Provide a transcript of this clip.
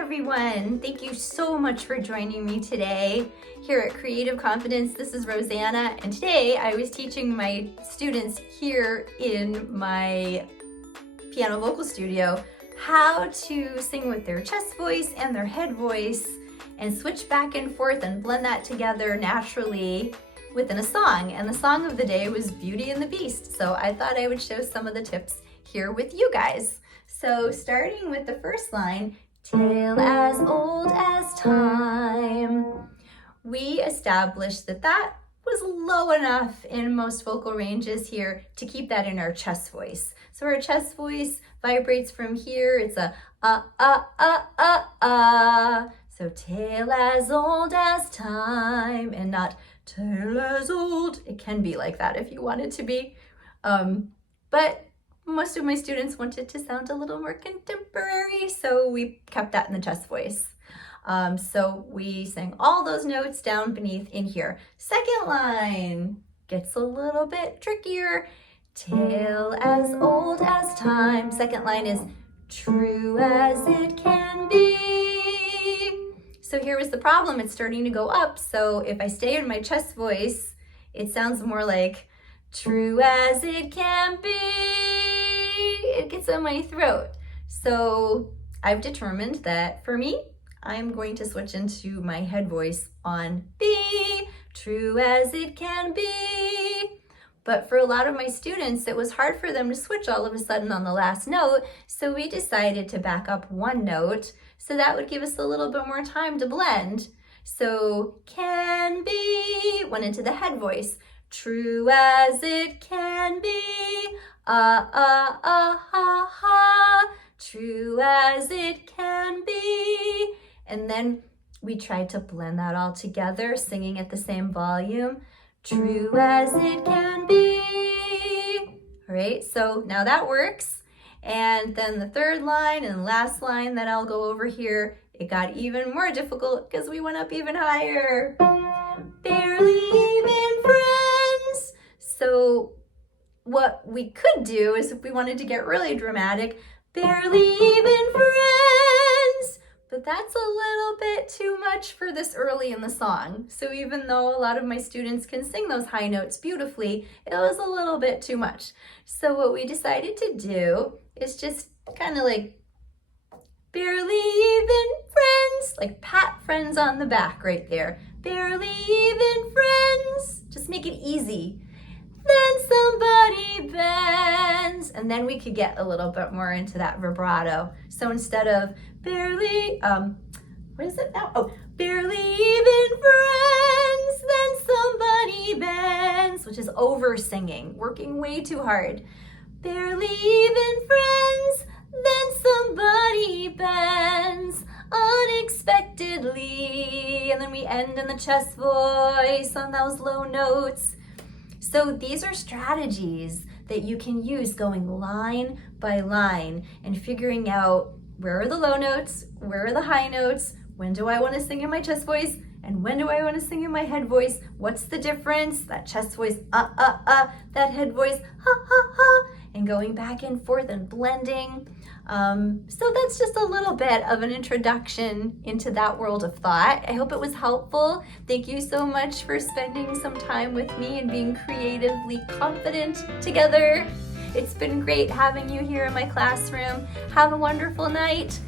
everyone. Thank you so much for joining me today here at Creative Confidence. This is Rosanna, and today I was teaching my students here in my piano vocal studio how to sing with their chest voice and their head voice and switch back and forth and blend that together naturally within a song. And the song of the day was Beauty and the Beast. So I thought I would show some of the tips here with you guys. So starting with the first line, tale as old as time. We established that that was low enough in most vocal ranges here to keep that in our chest voice. So our chest voice vibrates from here. It's a So tale as old as time, and not tale as old. It can be like that if you want it to be. But most of my students wanted to sound a little more contemporary, so we kept that in the chest voice. So we sang all those notes down beneath in here. Second line gets a little bit trickier. Tale as old as time. Second line is true as it can be. So here was the problem. It's starting to go up. So if I stay in my chest voice, it sounds more like true as it can be. It gets in my throat. So I've determined that for me, I'm going to switch into my head voice on B, true as it can be. But for a lot of my students, it was hard for them to switch all of a sudden on the last note. So we decided to back up one note. So that would give us a little bit more time to blend. So can be went into the head voice. True as it can be, true as it can be. And then we tried to blend that all together, singing at the same volume. True as it can be. All right, so now that works. And then the third line and last line that I'll go over here, it got even more difficult because we went up even higher. Barely even friends. So what we could do is if we wanted to get really dramatic, barely even friends. But that's a little bit too much for this early in the song. So even though a lot of my students can sing those high notes beautifully, it was a little bit too much. So what we decided to do is just kind of like barely even friends, like pat friends on the back right there. Barely even friends. Just make it easy. Then somebody bends. And then we could get a little bit more into that vibrato. So instead of barely, what is it now? Oh, barely even friends. Then somebody bends, which is over singing, working way too hard. Barely even friends. Then somebody bends unexpectedly. And then we end in the chest voice on those low notes. So these are strategies that you can use going line by line and figuring out where are the low notes, where are the high notes, when do I want to sing in my chest voice, and when do I want to sing in my head voice? What's the difference? That chest voice, that head voice, and going back and forth and blending. So that's just a little bit of an introduction into that world of thought. I hope it was helpful. Thank you so much for spending some time with me and being creatively confident together. It's been great having you here in my classroom. Have a wonderful night.